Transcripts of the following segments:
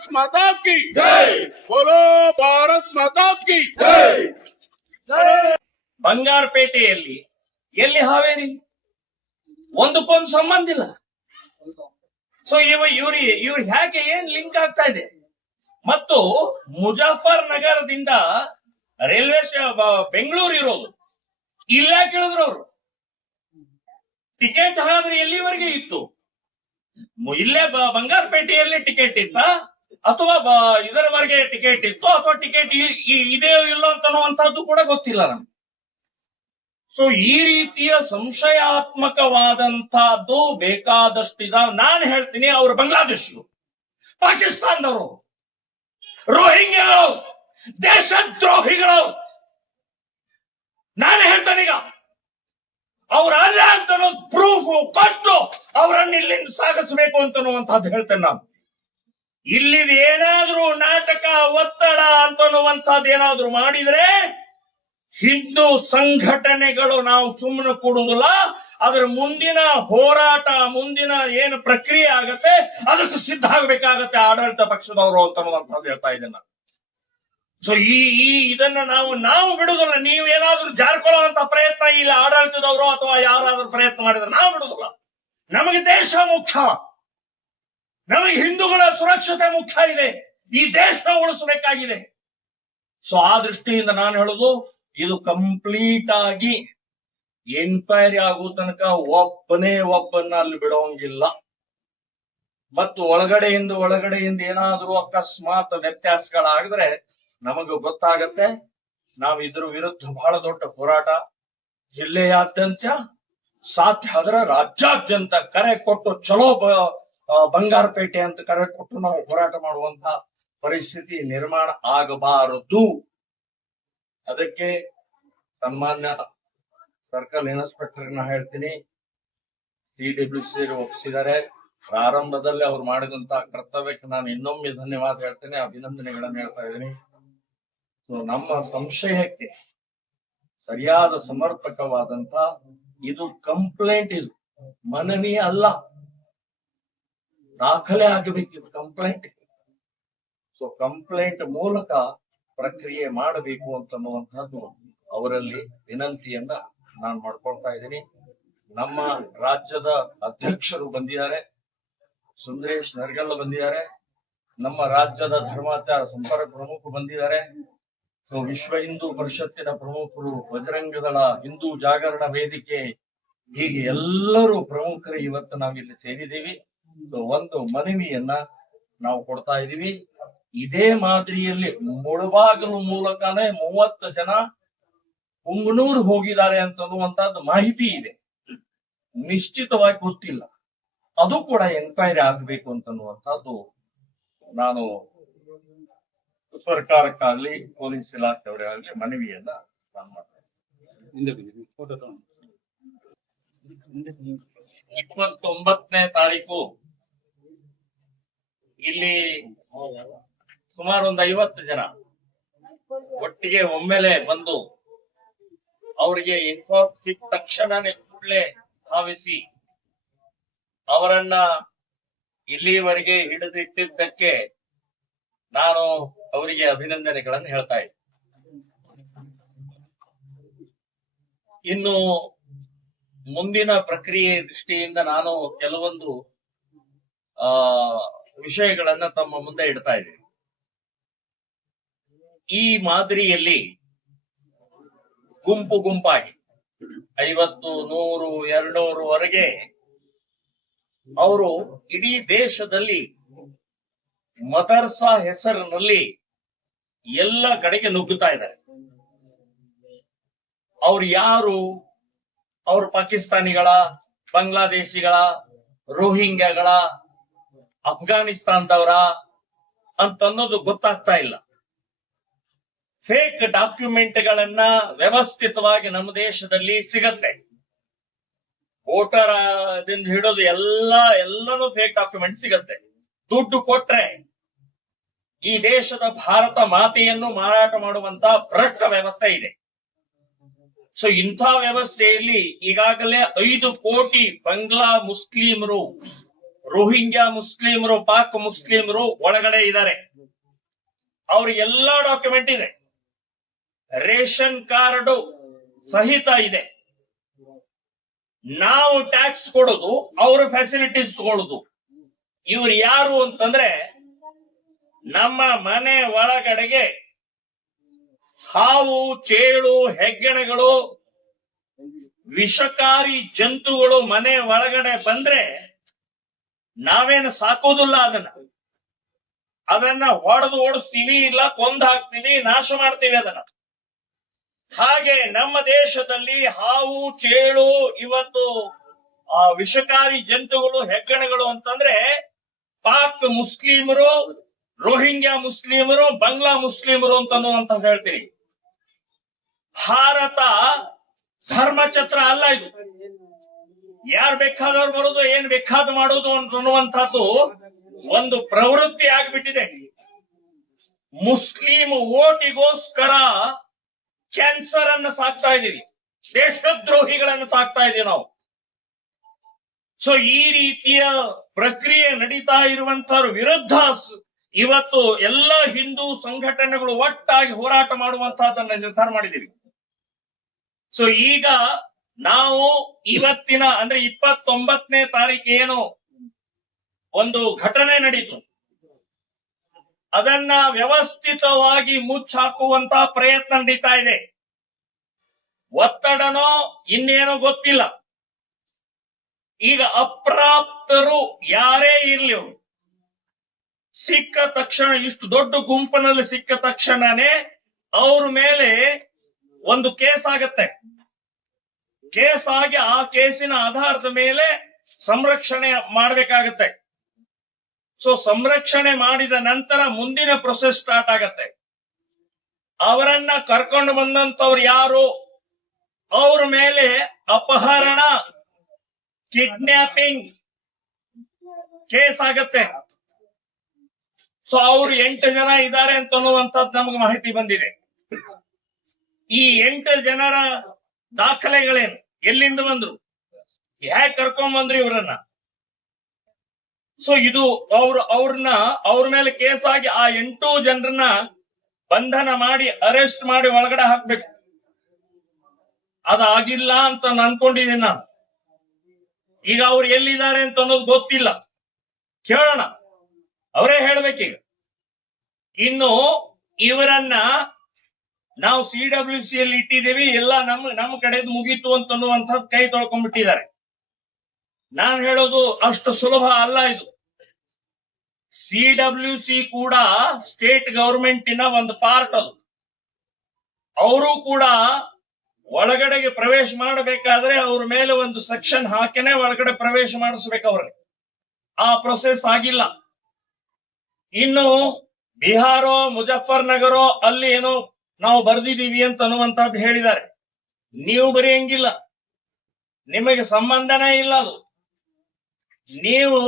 भारत माता की जय, बोलो भारत माता की जय. ಬಂಗಾರಪೇಟೆಯಲ್ಲಿ ಎಲ್ಲಿ ಹಾವೇರಿ ಒಂದಕ್ಕೊಂದು ಸಂಬಂಧ ಇಲ್ಲ. ಸೊ ಇವ್ರು ಹೇಗೆ ಏನ್ ಲಿಂಕ್ ಆಗ್ತಾ ಇದೆ? ಮತ್ತು ಮುಜಾಫರ್ ನಗರದಿಂದ ರೈಲ್ವೆ ಬೆಂಗಳೂರು ಇರೋದು ಇಲ್ಲ ಕೇಳಿದ್ರು ಅವರು ಟಿಕೆಟ್ ಹಾಗಾದ್ರೆ ಎಲ್ಲಿವರೆಗೆ ಇತ್ತು? ಇಲ್ಲೇ ಬಂಗಾರಪೇಟೆಯಲ್ಲಿ ಟಿಕೆಟ್ ಇತ್ತ ಅಥವಾ ಇದರವರೆಗೆ ಟಿಕೆಟ್ ಇತ್ತು ಅಥವಾ ಟಿಕೆಟ್ ಇದೇ ಇಲ್ಲ ಅಂತನ್ನುವಂತಹದ್ದು ಕೂಡ ಗೊತ್ತಿಲ್ಲ ನಮ್ಗೆ. ಸೊ ಈ ರೀತಿಯ ಸಂಶಯಾತ್ಮಕವಾದಂತಹದ್ದು ಬೇಕಾದಷ್ಟು ಇದಾವೆ. ನಾನು ಹೇಳ್ತೀನಿ, ಅವರು ಬಾಂಗ್ಲಾದೇಶರು, ಪಾಕಿಸ್ತಾನದವರು, ರೋಹಿಂಗ್ಯಾಗಳು, ದೇಶದ್ರೋಹಿಗಳು. ನಾನು ಹೇಳ್ತೇನೆ, ಈಗ ಅವ್ರ ಅಲ್ಲ ಅಂತ ಪ್ರೂಫ್ ಕೊಟ್ಟು ಅವರನ್ನು ಇಲ್ಲಿಂದ ಸಾಗಿಸಬೇಕು ಅಂತನ್ನುವಂತಹದ್ದು ಹೇಳ್ತೇನೆ ನಾನು. ಇಲ್ಲಿ ಏನಾದ್ರೂ ನಾಟಕ, ಒತ್ತಡ ಅಂತನ್ನುವಂತಹದ್ದು ಏನಾದ್ರೂ ಮಾಡಿದ್ರೆ ಹಿಂದೂ ಸಂಘಟನೆಗಳು ನಾವು ಸುಮ್ಮನೆ ಕೊಡುವುದಿಲ್ಲ. ಅದರ ಮುಂದಿನ ಹೋರಾಟ, ಮುಂದಿನ ಏನು ಪ್ರಕ್ರಿಯೆ ಆಗತ್ತೆ ಅದಕ್ಕೆ ಸಿದ್ಧ ಆಗಬೇಕಾಗತ್ತೆ ಆಡಳಿತ ಪಕ್ಷದವರು ಅಂತನ್ನುವಂಥದ್ದು ಹೇಳ್ತಾ ಇದ್ದೇನೆ ನಾನು. ಸೊ ಇದನ್ನ ನಾವು ಬಿಡುದಿಲ್ಲ. ನೀವು ಏನಾದ್ರೂ ಜಾರ್ಕೊಳ್ಳುವಂತ ಪ್ರಯತ್ನ ಇಲ್ಲ ಆಡಳಿತದವರು ಅಥವಾ ಯಾರಾದ್ರೂ ಪ್ರಯತ್ನ ಮಾಡಿದ್ರೆ ನಾವು ಬಿಡುದಿಲ್ಲ. ನಮಗೆ ದೇಶ ಮುಖ್ಯ, ನಮಗೆ ಹಿಂದೂಗಳ ಸುರಕ್ಷತೆ ಮುಖ್ಯ ಇದೆ, ಈ ದೇಶ ಉಳಿಸಬೇಕಾಗಿದೆ. ಸೊ ಆ ದೃಷ್ಟಿಯಿಂದ ನಾನು ಹೇಳುದು, ಇದು ಕಂಪ್ಲೀಟ್ ಆಗಿ ಎನ್ಕ್ವೈರಿ ಆಗೋ ತನಕ ಒಬ್ಬನ್ನ ಅಲ್ಲಿ ಬಿಡೋಂಗಿಲ್ಲ. ಮತ್ತು ಒಳಗಡೆಯಿಂದ ಏನಾದ್ರೂ ಅಕಸ್ಮಾತ್ ವ್ಯತ್ಯಾಸಗಳಾಗಿದ್ರೆ ನಮಗೆ ಗೊತ್ತಾಗತ್ತೆ. ನಾವು ಇದ್ರ ವಿರುದ್ಧ ಬಹಳ ದೊಡ್ಡ ಹೋರಾಟ ಜಿಲ್ಲೆಯಾದ್ಯಂತ, ಸಾಧ್ಯ ಆದ್ರೆ ರಾಜ್ಯಾದ್ಯಂತ ಕರೆ ಕೊಟ್ಟು ಚಲೋ ಬಂಗಾರಪೇಟೆ ಅಂತ ಕರೆ ಕೊಟ್ಟು ನಾವು ಹೋರಾಟ ಮಾಡುವಂತ ಪರಿಸ್ಥಿತಿ ನಿರ್ಮಾಣ ಆಗಬಾರದು. ಅದಕ್ಕೆ ಸನ್ಮಾನ್ಯ ಸರ್ಕಲ್ ಇನ್ಸ್ಪೆಕ್ಟರ್ ನಾ ಹೇಳ್ತೀನಿ, CWC ಒಪ್ಪಿಸಿದ್ದಾರೆ. ಪ್ರಾರಂಭದಲ್ಲಿ ಅವ್ರು ಮಾಡಿದಂತ ಕರ್ತವ್ಯಕ್ಕೆ ನಾನು ಇನ್ನೊಮ್ಮೆ ಧನ್ಯವಾದ ಹೇಳ್ತೇನೆ, ಅಭಿನಂದನೆಗಳನ್ನು ಹೇಳ್ತಾ ಇದ್ದೀನಿ. ಸೊ ನಮ್ಮ ಸಂಶಯಕ್ಕೆ ಸರಿಯಾದ ಸಮರ್ಪಕವಾದಂತ ಇದು ಕಂಪ್ಲೇಂಟ್, ಇದು ಮನವಿ ಅಲ್ಲ, ದಾಖಲೆ ಆಗಬೇಕಿದು ಕಂಪ್ಲೇಂಟ್. ಸೊ ಕಂಪ್ಲೇಂಟ್ ಮೂಲಕ ಪ್ರಕ್ರಿಯೆ ಮಾಡಬೇಕು ಅಂತನ್ನುವಂಥದ್ದು ಅವರಲ್ಲಿ ವಿನಂತಿಯನ್ನ ನಾನು ಮಾಡ್ಕೊಳ್ತಾ ಇದ್ದೀನಿ. ನಮ್ಮ ರಾಜ್ಯದ ಅಧ್ಯಕ್ಷರು ಬಂದಿದ್ದಾರೆ, ಸುಂದರೇಶ್ ನರ್ಗಲ್ ಬಂದಿದ್ದಾರೆ, ನಮ್ಮ ರಾಜ್ಯದ ಧರ್ಮಾಚಾರ ಸಂಪರ್ಕ ಪ್ರಮುಖರು ಬಂದಿದ್ದಾರೆ. ಸೊ ವಿಶ್ವ ಹಿಂದೂ ಪರಿಷತ್ತಿನ ಪ್ರಮುಖರು, ಬಜರಂಗದಳ, ಹಿಂದೂ ಜಾಗರಣ ವೇದಿಕೆ, ಹೀಗೆ ಎಲ್ಲರೂ ಪ್ರಮುಖರು ಇವತ್ತು ನಾವಿಲ್ಲಿ ಸೇರಿದ್ದೀವಿ. ಸೊ ಒಂದು ಮನವಿಯನ್ನ ನಾವು ಕೊಡ್ತಾ ಇದೀವಿ. ಇದೇ ಮಾದರಿಯಲ್ಲಿ ಮುಳಬಾಗಿಲು ಮೂಲಕನೇ 30 ಜನ ಪುಂಗನೂರು ಹೋಗಿದ್ದಾರೆ ಅಂತನ್ನುವಂತಹದ್ದು ಮಾಹಿತಿ ಇದೆ, ನಿಶ್ಚಿತವಾಗಿ ಗೊತ್ತಿಲ್ಲ. ಅದು ಕೂಡ ಎನ್ಕ್ವೈರಿ ಆಗಬೇಕು ಅಂತನ್ನುವಂಥದ್ದು ನಾನು ಸರ್ಕಾರಕ್ಕಾಗ್ಲಿ ಪೊಲೀಸ್ ಇಲಾಖೆಯವರಾಗ್ಲಿ ಮನವಿಯನ್ನ ನಾನು ಮಾಡ್ತೇನೆ. 29ನೇ ತಾರೀಕು ಇಲ್ಲಿ ಸುಮಾರು ಒಂದು 50 ಜನ ಒಟ್ಟಿಗೆ ಒಮ್ಮೆಲೆ ಬಂದು ಅವರಿಗೆ ಇನ್ಫಾರ್ಮ್ ಸಿಕ್ಕ ತಕ್ಷಣನೇ ಕೂಡಲೇ ಧಾವಿಸಿ ಅವರನ್ನ ಇಲ್ಲಿವರೆಗೆ ಹಿಡಿದಿಟ್ಟಿದ್ದಕ್ಕೆ ನಾನು ಅವರಿಗೆ ಅಭಿನಂದನೆಗಳನ್ನು ಹೇಳ್ತಾ ಇದ್ದೆ. ಇನ್ನು ಮುಂದಿನ ಪ್ರಕ್ರಿಯೆ ದೃಷ್ಟಿಯಿಂದ ನಾನು ಕೆಲವೊಂದು ವಿಷಯಗಳನ್ನ ತಮ್ಮ ಮುಂದೆ ಇಡ್ತಾ ಇದ್ದೀನಿ. ಈ ಮಾದರಿಯಲ್ಲಿ ಗುಂಪಾಗಿ 50, 100, 200 ವರೆಗೆ ಅವರು ಇಡೀ ದೇಶದಲ್ಲಿ ಮದರ್ಸಾ ಹೆಸರಿನಲ್ಲಿ ಎಲ್ಲ ಕಡೆಗೆ ನುಗ್ಗುತ್ತಾ ಇದ್ದಾರೆ. ಅವ್ರು ಯಾರು? ಅವರು ಪಾಕಿಸ್ತಾನಿಗಳ, ಬಾಂಗ್ಲಾದೇಶಿಗಳ, ರೋಹಿಂಗ್ಯಾಗಳ, ಅಫ್ಘಾನಿಸ್ತಾನದವರ ಅಂತನ್ನೋದು ಗೊತ್ತಾಗ್ತಾ ಇಲ್ಲ. ಫೇಕ್ ಡಾಕ್ಯುಮೆಂಟ್ಗಳನ್ನ ವ್ಯವಸ್ಥಿತವಾಗಿ ನಮ್ಮ ದೇಶದಲ್ಲಿ ಸಿಗತ್ತೆ. ವೋಟರ್ ಹಿಡಿದು ಎಲ್ಲನೂ ಫೇಕ್ ಡಾಕ್ಯುಮೆಂಟ್ ಸಿಗತ್ತೆ. ದುಡ್ಡು ಕೊಟ್ರೆ ಈ ದೇಶದ ಭಾರತ ಮಾತೆಯನ್ನು ಮಾರಾಟ ಮಾಡುವಂತ ಭ್ರಷ್ಟ ವ್ಯವಸ್ಥೆ ಇದೆ. ಸೊ ಇಂಥ ವ್ಯವಸ್ಥೆಯಲ್ಲಿ ಈಗಾಗಲೇ 5 ಕೋಟಿ ಬಾಂಗ್ಲಾ ಮುಸ್ಲಿಮರು ರೋಹಿಂಗ್ಯಾ ಮುಸ್ಲಿಮರು, ಪಾಕ್ ಮುಸ್ಲಿಮರು ಒಳಗಡೆ ಇದ್ದಾರೆ. ಅವ್ರಿಗೆ ಎಲ್ಲಾ ಡಾಕ್ಯುಮೆಂಟ್ ಇದೆ, ರೇಷನ್ ಕಾರ್ಡ್ ಸಹಿತ ಇದೆ. ನಾವು ಟ್ಯಾಕ್ಸ್ ಕೊಡೋದು, ಅವ್ರ ಫೆಸಿಲಿಟೀಸ್ ತಗೊಳ್ಳೋದು. ಇವ್ರು ಯಾರು ಅಂತಂದ್ರೆ ನಮ್ಮ ಮನೆ ಒಳಗಡೆಗೆ ಹಾವು, ಚೇಳು, ಹೆಗ್ಗಣಗಳು, ವಿಷಕಾರಿ ಜಂತುಗಳು ಮನೆ ಒಳಗಡೆ ಬಂದ್ರೆ ನಾವೇನು ಸಾಕೋದಿಲ್ಲ, ಅದನ್ನ ಹೊಡೆದು ಓಡಿಸ್ತೀವಿ, ಇಲ್ಲ ಕೊಂದು ಹಾಕ್ತೀವಿ, ನಾಶ ಮಾಡ್ತೀವಿ ಅದನ್ನ. ಹಾಗೆ ನಮ್ಮ ದೇಶದಲ್ಲಿ ಹಾವು, ಚೇಳು, ಇವತ್ತು ವಿಷಕಾರಿ ಜಂತುಗಳು, ಹೆಗ್ಗಣಗಳು ಅಂತಂದ್ರೆ ಪಾಕ್ ಮುಸ್ಲಿಮರು, ರೋಹಿಂಗ್ಯಾ ಮುಸ್ಲಿಮರು, ಬಾಂಗ್ಲಾ ಮುಸ್ಲಿಮರು ಅಂತ ಹೇಳ್ತೀವಿ. ಭಾರತ ಧರ್ಮಛತ್ರ ಅಲ್ಲ ಇದು. ಯಾರು ಬೇಕಾದವ್ರು ಬರೋದು, ಏನ್ ಬೇಕಾದ ಮಾಡೋದು ಅನ್ನುವಂಥದ್ದು ಒಂದು ಪ್ರವೃತ್ತಿ ಆಗ್ಬಿಟ್ಟಿದೆ. ಮುಸ್ಲಿಂ ಓಟಿಗೋಸ್ಕರ ಕ್ಯಾನ್ಸರ್ ಅನ್ನು ಸಾಕ್ತಾ ಇದೀವಿ, ದೇಶದ್ರೋಹಿಗಳನ್ನು ಸಾಕ್ತಾ ಇದೀವಿ ನಾವು. ಸೊ ಈ ರೀತಿಯ ಪ್ರಕ್ರಿಯೆ ನಡೀತಾ ಇರುವಂತಹವ್ರ ವಿರುದ್ಧ ಇವತ್ತು ಎಲ್ಲ ಹಿಂದೂ ಸಂಘಟನೆಗಳು ಒಟ್ಟಾಗಿ ಹೋರಾಟ ಮಾಡುವಂತಹದನ್ನ ನಿರ್ಧಾರ ಮಾಡಿದೀವಿ. ಸೊ ಈಗ ನಾವು ಇವತ್ತಿನ ಅಂದ್ರೆ 29ನೇ ತಾರೀಕು ಏನು ಒಂದು ಘಟನೆ ನಡೀತು, ಅದನ್ನ ವ್ಯವಸ್ಥಿತವಾಗಿ ಮುಚ್ಚಾಕುವಂತಹ ಪ್ರಯತ್ನ ನಡೀತಾ ಇದೆ. ಒತ್ತಡನೋ ಇನ್ನೇನೋ ಗೊತ್ತಿಲ್ಲ. ಈಗ ಅಪ್ರಾಪ್ತರು ಯಾರೇ ಇರ್ಲಿ, ಅವರು ಸಿಕ್ಕ ತಕ್ಷಣ, ಇಷ್ಟು ದೊಡ್ಡ ಗುಂಪಿನಲ್ಲಿ ಸಿಕ್ಕ ತಕ್ಷಣನೇ ಅವ್ರ ಮೇಲೆ ಒಂದು ಕೇಸ್ ಆಗತ್ತೆ. ಕೇಸ್ ಆಗಿ ಆ ಕೇಸಿನ ಆಧಾರದ ಮೇಲೆ ಸಂರಕ್ಷಣೆ ಮಾಡಬೇಕಾಗತ್ತೆ. ಸೊ ಸಂರಕ್ಷಣೆ ಮಾಡಿದ ನಂತರ ಮುಂದಿನ ಪ್ರೊಸೆಸ್ ಸ್ಟಾರ್ಟ್ ಆಗತ್ತೆ. ಅವರನ್ನ ಕರ್ಕೊಂಡು ಬಂದಂತವ್ರು ಯಾರು, ಅವ್ರ ಮೇಲೆ ಅಪಹರಣ, ಕಿಡ್ನಾಪಿಂಗ್ ಕೇಸ್ ಆಗತ್ತೆ. ಸೊ ಅವ್ರು 8 ಜನ ಇದ್ದಾರೆ ಅಂತ ಅನ್ನುವಂಥದ್ದು ನಮಗೆ ಮಾಹಿತಿ ಬಂದಿದೆ. ಈ 8 ಜನರ ದಾಖಲೆಗಳೇನು, ಎಲ್ಲಿಂದ ಬಂದ್ರು, ಹೇಗೆ ಕರ್ಕೊಂಡ್ ಬಂದ್ರು ಇವರನ್ನ. ಸೊ ಇದು ಅವ್ರ ಮೇಲೆ ಕೇಸ್ ಆಗಿ ಆ 8 ಜನರನ್ನ ಬಂಧನ ಮಾಡಿ ಅರೆಸ್ಟ್ ಮಾಡಿ ಒಳಗಡೆ ಹಾಕ್ಬೇಕು. ಅದಾಗಿಲ್ಲ ಅಂತ ಅನ್ಕೊಂಡಿದ್ದೀನಿ ನಾನು. ಈಗ ಅವ್ರು ಎಲ್ಲಿದ್ದಾರೆ ಅಂತ ಅನ್ನೋದು ಗೊತ್ತಿಲ್ಲ, ಕೇಳೋಣ, ಅವರೇ ಹೇಳ್ಬೇಕೀಗ. ಇನ್ನು ಇವರನ್ನ ನಾವು CWC ಯಲ್ಲಿ ಇಟ್ಟಿದ್ದೀವಿ, ಎಲ್ಲ ನಮ್ಮ ಕಡೆದು ಮುಗೀತು ಅಂತ ಅನ್ನುವಂಥದ್ದು ಕೈ ತೊಳ್ಕೊಂಡ್ಬಿಟ್ಟಿದ್ದಾರೆ. ನಾನು ಹೇಳೋದು ಅಷ್ಟು ಸುಲಭ ಅಲ್ಲ ಇದು. CWC ಕೂಡ ಸ್ಟೇಟ್ ಗವರ್ಮೆಂಟಿನ ಒಂದು ಪಾರ್ಟ್ ಅದು. ಅವರು ಕೂಡ ಒಳಗಡೆಗೆ ಪ್ರವೇಶ ಮಾಡಬೇಕಾದ್ರೆ ಅವ್ರ ಮೇಲೆ ಒಂದು ಸೆಕ್ಷನ್ ಹಾಕಿನೇ ಒಳಗಡೆ ಪ್ರವೇಶ ಮಾಡಿಸ್ಬೇಕು ಅವ್ರಿಗೆ. ಆ ಪ್ರೊಸೆಸ್ ಆಗಿಲ್ಲ. ಇನ್ನು ಬಿಹಾರೋ, ಮುಜಫರ್ನಗರೋ ಅಲ್ಲಿ ಏನೋ ನಾವು ಬರ್ದಿದೀವಿ ಅಂತ ಅನ್ನುವಂಥದ್ದು ಹೇಳಿದ್ದಾರೆ. ನೀವು ಬರೆಯಂಗಿಲ್ಲ, ನಿಮಗೆ ಸಂಬಂಧನೇ ಇಲ್ಲ ಅದು. ನೀವು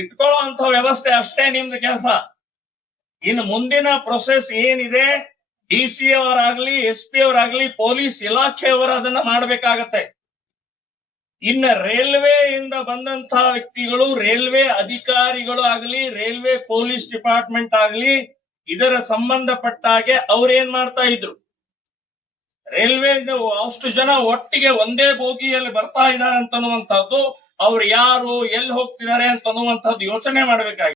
ಇಟ್ಕೊಳ್ಳೋ ಅಂತ ವ್ಯವಸ್ಥೆ ಅಷ್ಟೇ ನಿಮ್ದು ಕೆಲಸ. ಇನ್ನು ಮುಂದಿನ ಪ್ರೊಸೆಸ್ ಏನಿದೆ, DC ಅವರಾಗ್ಲಿ, SP ಅವರಾಗ್ಲಿ, ಪೊಲೀಸ್ ಇಲಾಖೆಯವರು ಅದನ್ನ ಮಾಡಬೇಕಾಗತ್ತೆ. ಇನ್ನು ರೈಲ್ವೆಯಿಂದ ಬಂದಂತಹ ವ್ಯಕ್ತಿಗಳು, ರೈಲ್ವೆ ಅಧಿಕಾರಿಗಳು ಆಗಲಿ, ರೈಲ್ವೆ ಪೊಲೀಸ್ ಡಿಪಾರ್ಟ್ಮೆಂಟ್ ಆಗಲಿ, ಇದರ ಸಂಬಂಧಪಟ್ಟ ಹಾಗೆ ಅವ್ರೇನ್ ಮಾಡ್ತಾ ಇದ್ರು, ರೈಲ್ವೆ ಅಷ್ಟು ಜನ ಒಟ್ಟಿಗೆ ಒಂದೇ ಬೋಗಿಯಲ್ಲಿ ಬರ್ತಾ ಇದ್ದಾರೆ ಅಂತನ್ನುವಂಥದ್ದು, ಅವ್ರು ಯಾರು, ಎಲ್ಲಿ ಹೋಗ್ತಿದ್ದಾರೆ ಅಂತನ್ನುವಂಥದ್ದು ಯೋಚನೆ ಮಾಡಬೇಕಾಗಿದೆ.